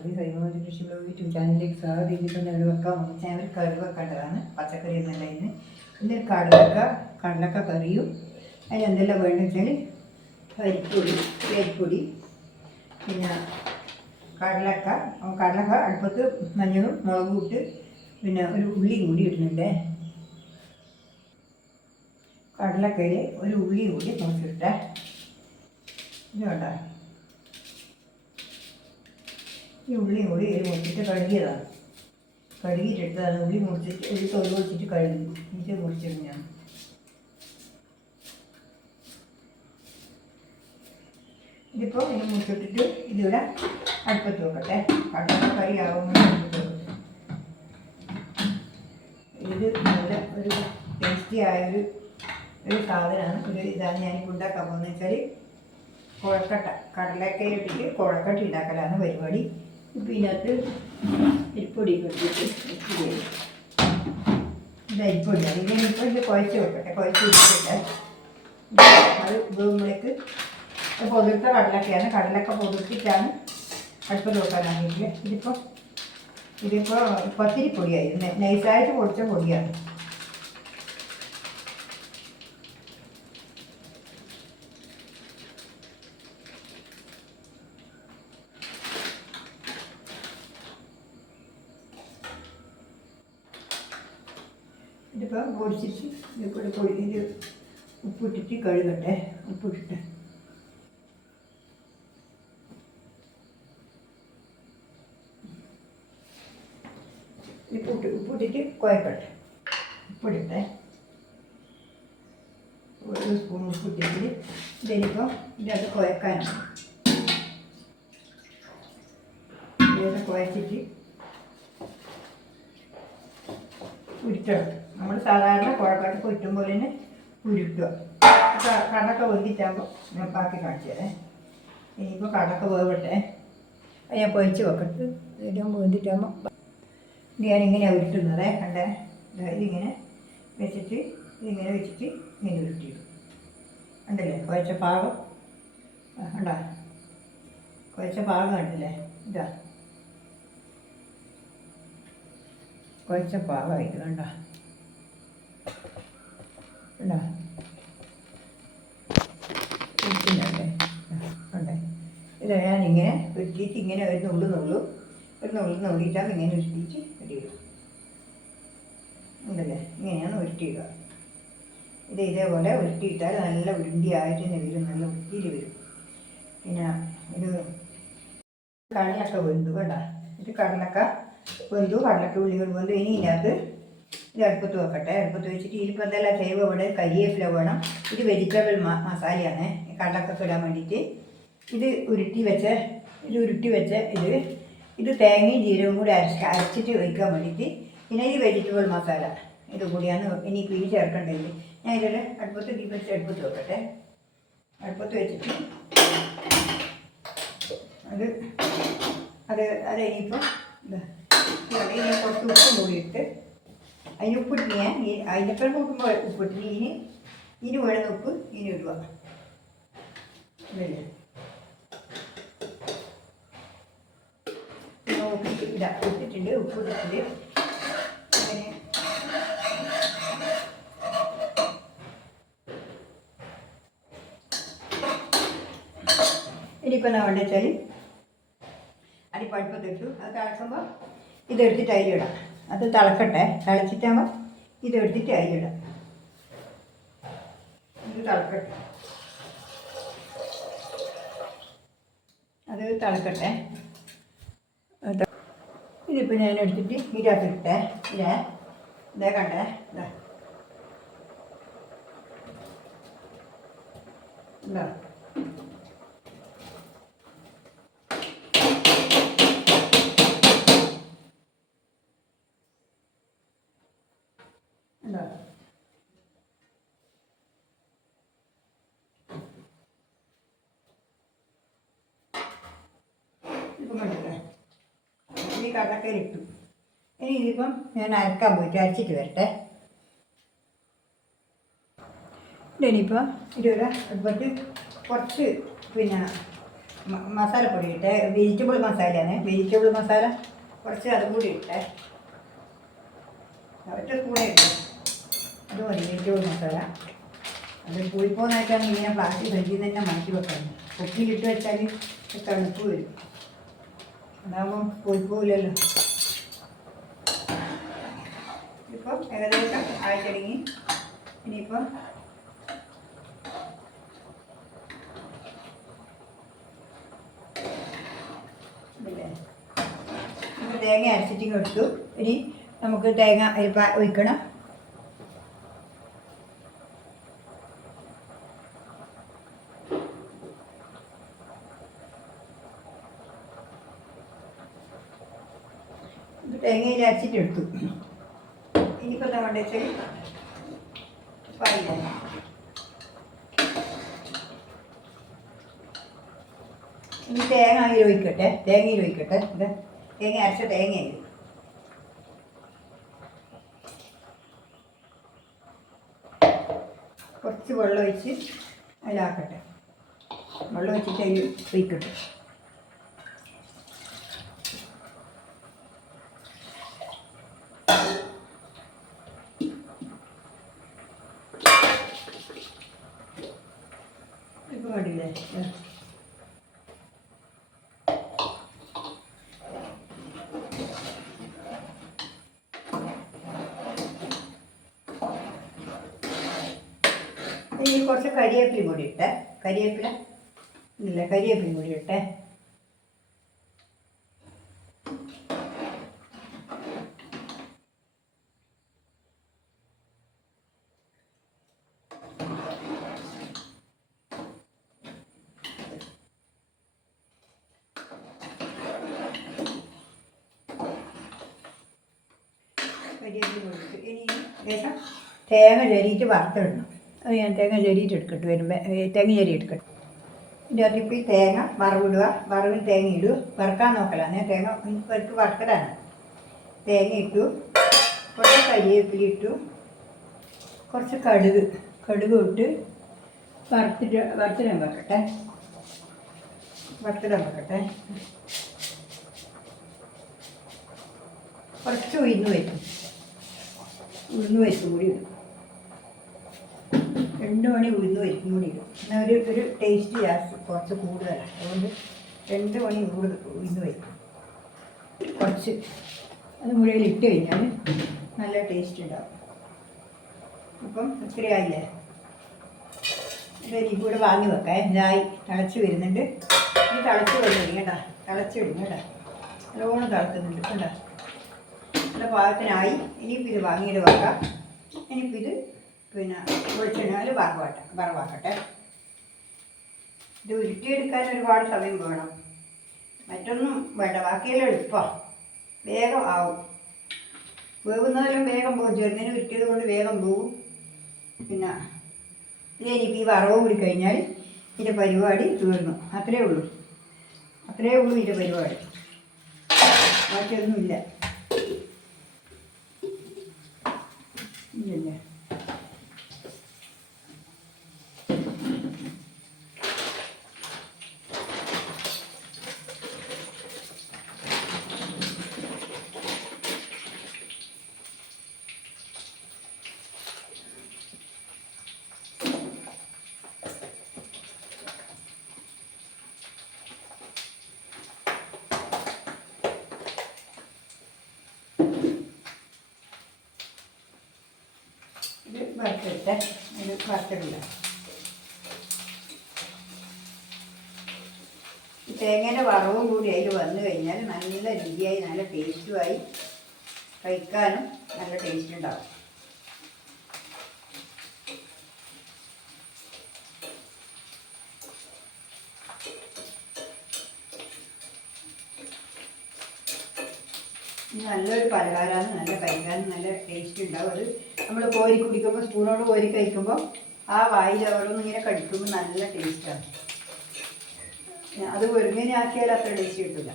മതി. സൈമോദി കൃഷി blog YouTube ചാനലിലേക്ക് സ്വാഗതം. ഇതിപ്പോൾ ഞങ്ങൾ ചാനൽ കറി വെക്കേണ്ടതാണ്. പച്ചക്കറി എന്നല്ല ഇന്ന് കടലക്ക കറിയും അതിന് എന്തെല്ലാം വേണമെന്ന് വെച്ചാൽ അരിപ്പൊടി പിന്നെ കടലക്ക അടുപ്പത്ത് മഞ്ഞളും മുളകും ഇട്ട് പിന്നെ ഒരു ഉള്ളി കൂടി ഇടുന്നുണ്ട്. കടലക്കയിൽ ഒരു ഉള്ളി കൂടി മുറിച്ചിട്ടേ ഇതുകൊണ്ടാ ഈ ഉള്ളി കൂടി മുറിച്ചിട്ട് കഴുകിയതാണ്. കഴുകിയിട്ടെടുത്തതാണ്. ഉള്ളി മുറിച്ചിട്ട് ഒരു തൊലി മുറിച്ചിട്ട് കഴുകി ഇത് മുറിച്ചിടും ഞാൻ. ഇതിപ്പോൾ ഇത് മുറിച്ചിട്ടിട്ട് ഇതിവിടെ അടുപ്പത്ത് വെക്കട്ടെ. കടലക്ക കറി ആകുമ്പോൾ അടുപ്പത്ത് വെക്കട്ടെ. ഇത് നല്ല ഒരു ടേസ്റ്റി ആയൊരു സാധനമാണ്. ഇതാണ് ഞാനിപ്പോൾ ഉണ്ടാക്കാൻ പോകുന്നത് വെച്ചാൽ കുഴക്കട്ട. കടലക്കയിലിട്ടിട്ട് കുഴക്കട്ട ഉണ്ടാക്കലാണ് പരിപാടി. ഇപ്പം ഇതിനകത്ത് അരിപ്പൊടി ഇട്ടിട്ട് ഇത് അരിപ്പൊടിയാണ്. ഇതിനിപ്പോൾ ഇത് കുഴച്ച് വെക്കട്ടെ. കുഴച്ച് വെച്ചിട്ട് അത് ഉപയോഗങ്ങളിലേക്ക് പൊതിർത്ത കടലക്കയാണ്. കടലക്ക പൊതിർത്തിട്ടാണ് അടുപ്പത്ത് വെക്കാനാണെങ്കിൽ ഇതിപ്പോൾ പത്തിരിപ്പൊടിയായി. നൈസായിട്ട് പൊടിച്ച പൊടിയാണ്. ഇതിപ്പോൾ പൊടിച്ചിട്ട് ഇത് ഉപ്പിട്ടിട്ട് കഴുകട്ടെ. ഉപ്പിട്ടിട്ട് ഉപ്പിട്ടിട്ട് കുഴക്കട്ടെ. ഉപ്പിടട്ടെ. ഒരു സ്പൂൺ ഉപ്പിട്ടിട്ട് ഇതിനിപ്പോൾ ഇതിനകത്ത് കുഴക്കാനാണ്. ഇതിനകത്ത് കുഴച്ചിട്ട് ഉരുട്ടണം. നമ്മൾ സാധാരണ കുഴക്കട്ട ഉരുട്ടും പോലെ തന്നെ ഉരുട്ടുക. കടലക്ക വെന്തിട്ടാകുമ്പോൾ ഞാൻ ബാക്കി കാണിച്ചു തരാം. ഇനിയിപ്പോൾ കടലക്ക വേവട്ടെ. ഞാൻ പൊഴിച്ച് വെക്കട്ട്. ഇതിനാകുമ്പോൾ വെന്തിട്ടാകുമ്പോൾ ഞാനിങ്ങനെയാണ് ഉരുട്ടുന്നത്. കണ്ടേ, ഇതിങ്ങനെ വെച്ചിട്ട് ഇങ്ങനെ ഉരുട്ടിയിടും. കണ്ടല്ലേ കുഴച്ച പാകം? കണ്ടാ കുഴച്ച പാകം കണ്ടില്ലേ? ഇതാ കുഴച്ച പാകമായിട്ട് കണ്ടോ? കണ്ടോ ഉരുട്ടുന്നുണ്ടേ? കണ്ടേ? ഇത് ഞാനിങ്ങനെ ഉരുട്ടിയിട്ട് ഇങ്ങനെ ഒരു നുള്ളിയിട്ടാൽ ഇങ്ങനെ ഉരുട്ടിയിട്ട് ഇടുക. ഉണ്ടല്ലേ? ഇങ്ങനെയാണ് ഉരുട്ടിയിടുക. ഇതേപോലെ ഉരുട്ടിയിട്ടാൽ നല്ല ഉരുണ്ടിയായിട്ട് തന്നെ വരും. നല്ല ഉരുട്ടിയിൽ വരും. പിന്നെ ഇത് കടലക്ക വെന്തു. കണ്ട, ഇത് കടലക്ക വെന്തു. കടലക്ക ഉള്ളികൾ വെന്തു. ഇനി ഇതിനകത്ത് ഇത് അടുപ്പത്ത് വെക്കട്ടെ. അടുപ്പത്ത് വെച്ചിട്ട് ഇതിപ്പോൾ എന്തെല്ലാം ചേവ് വേണം? കരിവേപ്പില വേണം. ഇത് വെജിറ്റബിൾ മസാലയാണ് കടലക്കൊക്കെ ഇടാൻ വേണ്ടിയിട്ട്. ഇത് ഉരുട്ടി വെച്ച ഇത് തേങ്ങയും ജീരകവും കൂടി അരച്ചിട്ട് വയ്ക്കാൻ വേണ്ടിയിട്ട്. പിന്നെ ഈ വെജിറ്റബിൾ മസാല ഇത് കൂടിയാണ് ഇനി പിരി ചേർക്കേണ്ടത്. ഞാൻ ഇതിൽ അടുപ്പത്ത് അടുപ്പത്ത് വെക്കട്ടെ. അടുപ്പത്ത് വെച്ചിട്ട് അത് ഇനിയിപ്പോൾ ഇനി കുറച്ച് ഉപ്പും കൂടിയിട്ട് അതിന് ഉപ്പിട്ട് ഞാൻ അതിനേക്കാൾ കൂട്ടുമ്പോൾ ഉപ്പിട്ട് ഇനി വേണമെന്ന് ഉപ്പ് ഇനി ഇടുക. ഇതല്ലേ ഇട്ടിട്ടുണ്ട്. ഉപ്പ് ഇട്ടിട്ടുണ്ട്. അങ്ങനെ ഇനിയിപ്പോൾ എന്താ വേണ്ടത് വെച്ചാൽ അരിപ്പ് അടുപ്പത്തിട്ടു. അത് തിളക്കുമ്പോൾ ഇതെടുത്തിട്ട് അരിയിടാം. അത് തിളക്കട്ടെ. തിളച്ചിട്ടാകുമ്പോൾ ഇതെടുത്തിട്ട് അരിയിടാം. ഇത് തിളക്കട്ടെ. അത് തിളക്കട്ടെ. ഇതിപ്പോൾ ഞാൻ എടുത്തിട്ട് ഇതിനകത്തിട്ടെ. ഇതേ കണ്ടേ? ഇതാ എന്താ എന്താ ഇപ്പം കണ്ടില്ലേ? ഈ കടലക്കയിലിട്ടു. ഇനി ഇതിപ്പം ഞാൻ അരക്കാൻ പോയിട്ട് അരച്ചിട്ട് വരട്ടെ. ഇനിയിപ്പോൾ ഇതൊരു അടുപ്പത്ത് കുറച്ച് പിന്നെ മസാലപ്പൊടി ഇട്ടേ, വെജിറ്റബിൾ മസാലയാണ്. വെജിറ്റബിൾ മസാല കുറച്ച് അതും കൂടി ഇട്ടേ, ഒറ്റ സ്പൂണേ ഇട്ടു. അത് മതി വെജിറ്റബിൾ മസാല. അത് കൂടിപ്പോന്നായിട്ടാണ് ഇങ്ങനെ പ്ലാസ്റ്റിക് ഫ്രിഡ്ജിൽ തന്നെ മാറ്റി വെക്കണം. കുപ്പിയിലിട്ട് വെച്ചാൽ തണുപ്പ് വരും, അതാകുമ്പം കൂടിപ്പോവില്ലല്ലോ. ഇപ്പം ഏകദേശം ആയി തുടങ്ങി. ഇനിയിപ്പം തേങ്ങ അരച്ചിട്ടിങ് എടുത്തു. ഇനി നമുക്ക് തേങ്ങ ഒഴിക്കണം. തേങ്ങയിൽ അരച്ചിട്ടെടുത്തു. ഇനിയിപ്പോൾ എന്താ വേണ്ടത് വെച്ചാൽ പാലില്ല. ഇനി തേങ്ങയിൽ ഒഴിക്കട്ടെ. ഇത് തേങ്ങ അരച്ച തേങ്ങയായി. കുറച്ച് വെള്ളം ഒഴിച്ച് അതിലാക്കട്ടെ. വെള്ളം ഒഴിച്ചിട്ട് അതിൽ ഒഴിക്കട്ടെ. ഇപ്പം വേണ്ടില്ലേ? ഇനി കുറച്ച് കരിവേപ്പിലയും കൂടി ഇട്ടേ. കരിവേപ്പിലയും കൂടി ഇട്ടേ. കരിവേപ്പില കൊടുത്ത് ഇനി ശേഷം തേങ്ങ ചരിയിട്ട് വറുത്തിടണം. അത് ഞാൻ തേങ്ങ ചരിയിട്ട് എടുക്കട്ടെ. തേങ്ങ ചരി എടുക്കട്ടെ. ഇതിൻ്റെ അതിപ്പോൾ ഈ തേങ്ങ വറവിടുക. വറവിൽ തേങ്ങ ഇടുക. വറുക്കാൻ നോക്കലാണ്. തേങ്ങ വറുക്ക് വറുക്കലാണ്. തേങ്ങ ഇട്ടു, കുറച്ച് കരിവേപ്പില ഇട്ടു, കുറച്ച് കടുക് ഇട്ട് വറുത്തിടാൻ വെക്കട്ടെ. കുറച്ച് ഉഴുന്ന് പരിപ്പ് കൂടി ഇടും. 2 മണി ഉഴുന്ന് പരിപ്പും കൂടി ഇടും. എന്നാൽ ഒരു ടേസ്റ്റ് കുറച്ച് കൂടുതലാണ്. അതുകൊണ്ട് 2 മണി ഉഴുന്ന് പരിപ്പ് കുറച്ച് അത് മുഴുവൻ ഇട്ട് കഴിഞ്ഞാൽ നല്ല ടേസ്റ്റ് ഉണ്ടാവും. അപ്പം ഇത്രയായില്ലേ? ഇനി കൂടെ വാങ്ങി വെക്കാം. ഇതായി തിളച്ച് വരുന്നുണ്ട്. ഇനി തിളച്ച് വരുന്നുണ്ട് കേട്ടോ. നല്ലോണം തിളക്കുന്നുണ്ട് കേട്ടോ. നല്ല പാകത്തിനായി. ഇനിയിപ്പോൾ ഇത് വാങ്ങിയിട്ട് വെക്കാം. ഇനിയിപ്പോൾ ഇത് വെളിച്ചെണ്ണയിൽ വറവാക്കട്ടെ. ഇത് ഉരുട്ടിയെടുക്കാൻ ഒരുപാട് സമയം വേണം. മറ്റൊന്നും വേണ്ട, ബാക്കിയെല്ലാം എളുപ്പമാണ്, വേഗം ആവും. വേവുന്നതെല്ലാം വേഗം പോകും. ചെറുതിന് ഉരുട്ടിയത് കൊണ്ട് വേഗം പോവും. ഇനിയിപ്പോൾ ഈ വറവ് കൂടി കഴിഞ്ഞാൽ ഇതിൻ്റെ പരിപാടി തീർന്നു. അത്രയേ ഉള്ളൂ ഇതിൻ്റെ പരിപാടി. ബാക്കിയൊന്നുമില്ല. ഇല്ലല്ലേ? ഇത് വറുത്തിട്ട് ഇത് വറുത്തിടില്ല. തേങ്ങേൻ്റെ വറവും കൂടി അതിൽ വന്നു കഴിഞ്ഞാൽ നല്ല രുചിയായി, നല്ല ടേസ്റ്റുമായി, കഴിക്കാനും നല്ല ടേസ്റ്റ് ഉണ്ടാവും. നല്ലൊരു പലഹാരമാണ്. നല്ല കഴിക്കാനും നല്ല ടേസ്റ്റ് ഉണ്ടാവും. അത് നമ്മൾ കോരി കുടിക്കുമ്പോൾ, സ്പൂണോട് കോരി കഴിക്കുമ്പോൾ ആ വായിൽ ഓരോന്നും ഇങ്ങനെ കടിക്കുമ്പോൾ നല്ല ടേസ്റ്റാണ്. അത് വെറുങ്ങനെ ആക്കിയാൽ അത്ര ടേസ്റ്റ് കിട്ടില്ല.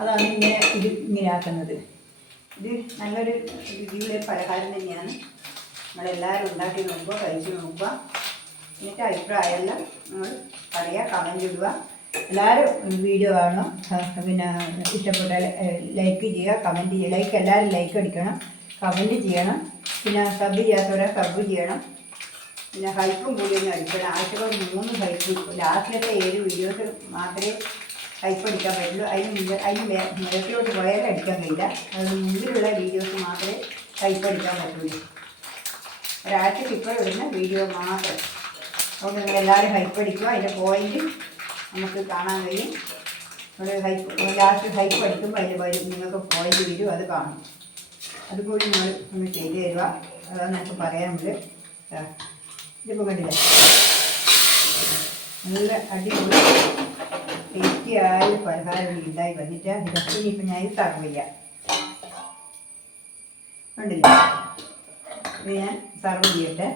അതാണ് ഇങ്ങനെ ആക്കുന്നത്. ഇത് നല്ലൊരു രുചിയുള്ള പലഹാരം തന്നെയാണ്. നമ്മളെല്ലാവരും ഉണ്ടാക്കി നോക്കുക, കഴിച്ച് നോക്കുക. എന്നിട്ട് അഭിപ്രായമെല്ലാം നിങ്ങൾ പറയുക, കമൻറ്റ് ഇടുക. എല്ലാവരും വീഡിയോ കാണും. പിന്നെ ഇഷ്ടപ്പെട്ടാൽ ലൈക്ക് ചെയ്യുക, കമൻറ്റ് ചെയ്യുക. എല്ലാവരും ലൈക്ക് അടിക്കണം, കമൻറ്റ് ചെയ്യണം. പിന്നെ സബ് ചെയ്യാത്തവരെ സബ് ചെയ്യണം. പിന്നെ ഹൈപ്പും കൂടി ഒന്ന് അടിക്കണം. ആഴ്ചകൾ 3 ഹൈപ്പ്. ലാസ്റ്റിലത്തെ 7 വീഡിയോസ് മാത്രമേ ഹൈപ്പ് അടിക്കാൻ പറ്റുള്ളൂ. അതിന് നേരത്തിലോട്ട് പോയാലും അടിക്കാൻ കഴിയില്ല. അതിന് മുമ്പിലുള്ള വീഡിയോസ് മാത്രമേ ഹൈപ്പ് അടിക്കാൻ പറ്റുള്ളൂ. ഒരാഴ്ചക്ക് ഇപ്പോൾ ഇടുന്ന വീഡിയോ മാത്രം. അതുകൊണ്ട് നിങ്ങളെല്ലാവരും ഹൈപ്പ് അടിക്കുക. അതിൻ്റെ പോയിൻ്റ് നമുക്ക് കാണാൻ കഴിയും. ലാസ്റ്റ് ഹൈപ്പ് അടിക്കുമ്പോൾ അതിൻ്റെ നിങ്ങൾക്ക് പോയിൻ്റ് വരും, അത് കാണും. അതുകൂടി നിങ്ങൾ ഒന്ന് ചെയ്ത് തരിക. അതാണ് എനിക്ക് പറയാനുള്ളത്. ഇതിപ്പോൾ കണ്ടില്ല, നല്ല അടിപൊളി ടേസ്റ്റിയായ പലഹാരം ഉണ്ടായി വന്നിട്ട് ഇതൊക്കെ ഇനിയിപ്പോൾ ഞാൻ സർവ് ചെയ്യാം. കണ്ടില്ല, ഇത് ഞാൻ സർവ് ചെയ്യട്ടെ.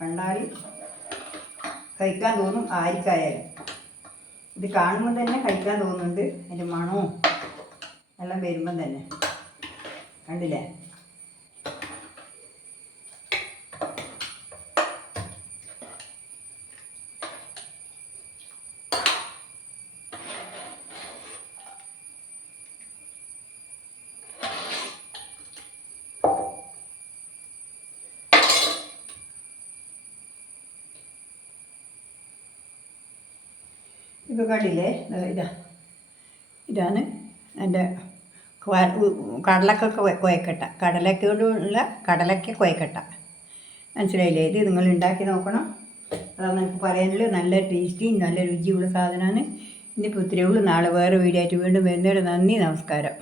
കണ്ടാൽ കഴിക്കാൻ തോന്നും ആർക്കായാലും. ഇത് കാണുമ്പോൾ തന്നെ കഴിക്കാൻ തോന്നുന്നുണ്ട്. അതിൻ്റെ മണവും എല്ലാം വരുമ്പം തന്നെ കണ്ടില്ലേ. ഇപ്പോൾ കണ്ടില്ലേ, ഇതാണ് എൻ്റെ കടലക്കൊക്കെ കുഴക്കട്ട. കടലക്കൊണ്ടുള്ള കടലക്ക കുഴക്കട്ട. മനസ്സിലായില്ലേ? ഇത് നിങ്ങൾ ഉണ്ടാക്കി നോക്കണം. അതാണ് എനിക്ക് പറയാനുള്ളത്. നല്ല ടേസ്റ്റിയും നല്ല രുചിയുള്ള സാധനമാണ്. ഇന്നിപ്പോൾ ഇത്രയേ ഉള്ളൂ. നാളെ വേറെ വീഡിയോ ആയിട്ട് വീണ്ടും വരുന്നവരെ നന്ദി, നമസ്കാരം.